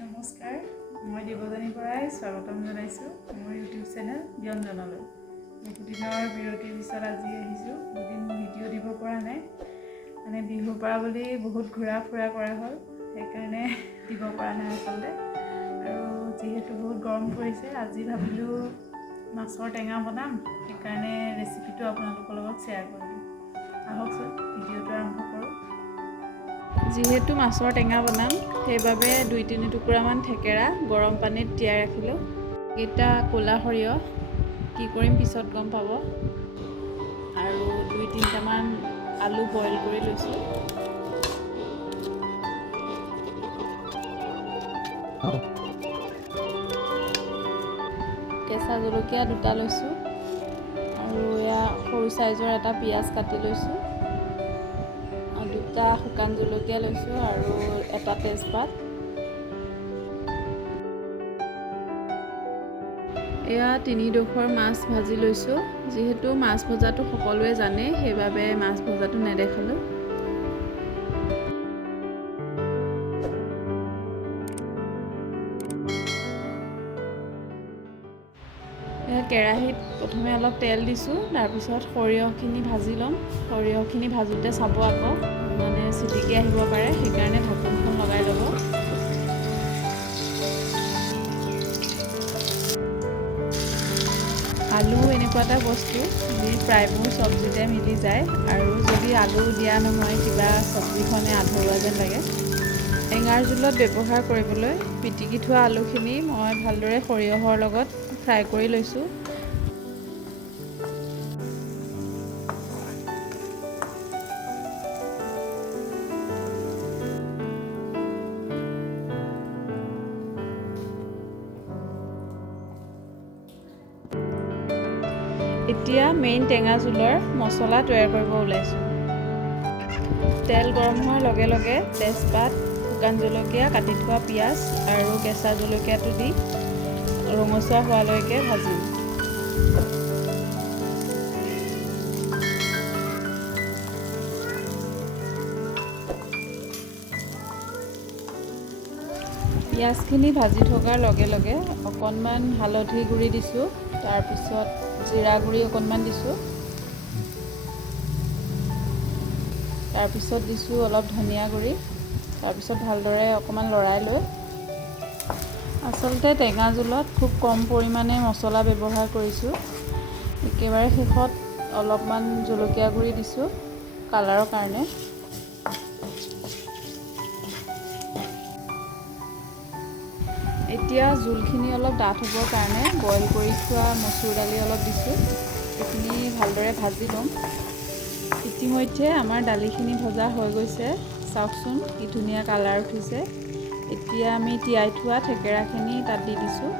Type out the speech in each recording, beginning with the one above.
নমস্কাৰ, মই দেৱযানী বৰাই স্বাগতম জনাইছোঁ মোৰ ইউটিউব চেনেল ব্যঞ্জনলৈ। বহুদিনৰ বিৰতিৰ পিছত আজি আহিছোঁ। দুদিন ভিডিঅ' দিব পৰা নাই, মানে বিহুৰ পৰা বুলি বহুত ঘূৰা ফুৰা কৰা হ'ল, সেইকাৰণে দিব পৰা নাই আচলতে। আৰু যিহেতু বহুত গৰম পৰিছে, আজি ভাবিলোঁ মাছৰ টেঙা বনাম, সেইকাৰণে ৰেচিপিটো আপোনালোকৰ লগত শ্বেয়াৰ কৰিম। আহকচোন ভিডিঅ'টো আৰম্ভ কৰোঁ। যিহেতু মাছৰ টেঙা বনাম, সেইবাবে 2-3 টুকুৰামান থেকেৰা গৰম পানীত তিয়াই ৰাখিলোঁ। এইকেইটা ক'লা সৰিয়হ, কি কৰিম পিছত গম পাব। আৰু 2-3টামান আলু বইল কৰি লৈছোঁ। কেঁচা জলকীয়া 2টা লৈছোঁ, আৰু এয়া সৰু চাইজৰ এটা পিঁয়াজ কাটি লৈছোঁ, 2টা শুকান জলকীয়া লৈছোঁ আৰু এটা তেজপাত। এয়া 3 ডোখৰ মাছ ভাজি লৈছোঁ। যিহেতু মাছ ভজাটো সকলোৱে জানে, সেইবাবে মাছ ভজাটো নেদেখালোঁ। কেৰাহীত প্ৰথমে অলপ তেল দিছোঁ, তাৰপিছত সৰিয়হখিনি ভাজি ল'ম। সৰিয়হখিনি ভাজোঁতে চাব আকৌ, মানে চিটিকি আহিব পাৰে, সেইকাৰণে ঢাকোনখন লগাই ল'ব। আলু এনেকুৱা এটা বস্তু যি প্ৰায়বোৰ চব্জিতে মিলি যায়, আৰু যদি আলু দিয়া নহয় কিবা চব্জিখনে আধৰুৱা যেন লাগে। টেঙাৰ জোলত ব্যৱহাৰ কৰিবলৈ পিটিকি থোৱা আলুখিনি মই ভালদৰে সৰিয়হৰ লগত ফ্ৰাই কৰি লৈছোঁ। এতিয়া মেইন টেঙা জোলৰ মছলা তৈয়াৰ কৰিব ওলাইছোঁ। তেল গৰম হোৱাৰ লগে লগে তেজপাত, শুকান জলকীয়া, কাটি থোৱা পিঁয়াজ আৰু কেঁচা জলকীয়াটো দি ৰঙচুৱা হোৱালৈকে ভাজিম। পিঁয়াজখিনি ভাজি থকাৰ লগে লগে অকণমান হালধি গুড়ি দিছোঁ, তাৰপিছত জিৰা গুড়ি অকণমান দিছোঁ, তাৰপিছত দিছোঁ অলপ ধনিয়া গুড়ি, তাৰপিছত ভালদৰে অকণমান লৰাই লৈ, আচলতে টেঙা জোলত খুব কম পৰিমাণে মছলা ব্যৱহাৰ কৰিছোঁ। একেবাৰে শেষত অলপমান জলকীয়া গুড়ি দিছোঁ কালাৰৰ কাৰণে। এতিয়া জোলখিনি অলপ ডাঠ হ'বৰ কাৰণে বইল কৰি থোৱা মচুৰ দালি অলপ দিছোঁ। এইখিনি ভালদৰে ভাজি ল'ম। ইতিমধ্যে আমাৰ দালিখিনি ভজা হৈ গৈছে, চাওকচোন কি ধুনীয়া কালাৰ উঠিছে। এতিয়া আমি তিয়াই থোৱা থেকেৰাখিনি তাত দি দিছোঁ।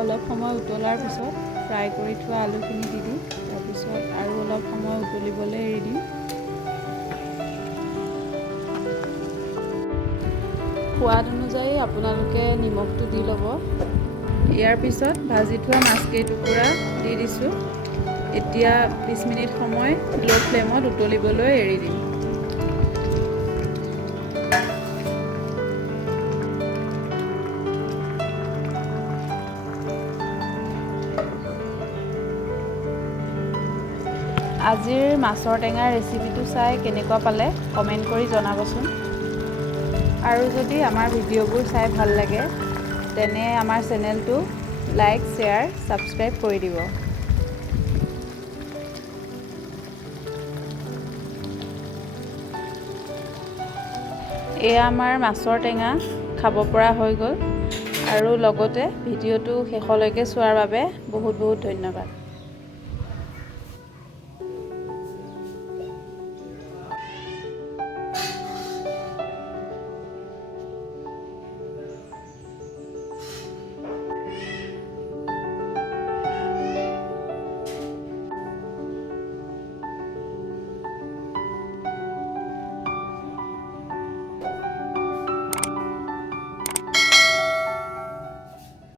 অলপ সময় উতলাৰ পিছত ফ্ৰাই কৰি থোৱা আলুখিনি দি দিম, তাৰপিছত আৰু অলপ সময় উতলিবলৈ এৰি দিম। সোৱাদ অনুযায়ী আপোনালোকে নিমখটো দি ল'ব। ইয়াৰ পিছত ভাজি থোৱা মাছকেইটুকুৰা দি দিছোঁ। এতিয়া 20 মিনিট সময় ল' ফ্লেমত উতলিবলৈ এৰি দিম। আজিৰ মাছৰ টেঙাৰ ৰেচিপিটো চাই কেনেকুৱা পালে কমেণ্ট কৰি জনাবচোন। আৰু যদি আমাৰ ভিডিঅ'বোৰ চাই ভাল লাগে, তেনে আমাৰ চেনেলটো লাইক, শ্বেয়াৰ, ছাবস্ক্ৰাইব কৰি দিব। এয়া আমাৰ মাছৰ টেঙা খাব পৰা হৈ গ'ল, আৰু লগতে ভিডিঅ'টো শেষলৈকে চোৱাৰ বাবে বহুত বহুত ধন্যবাদ।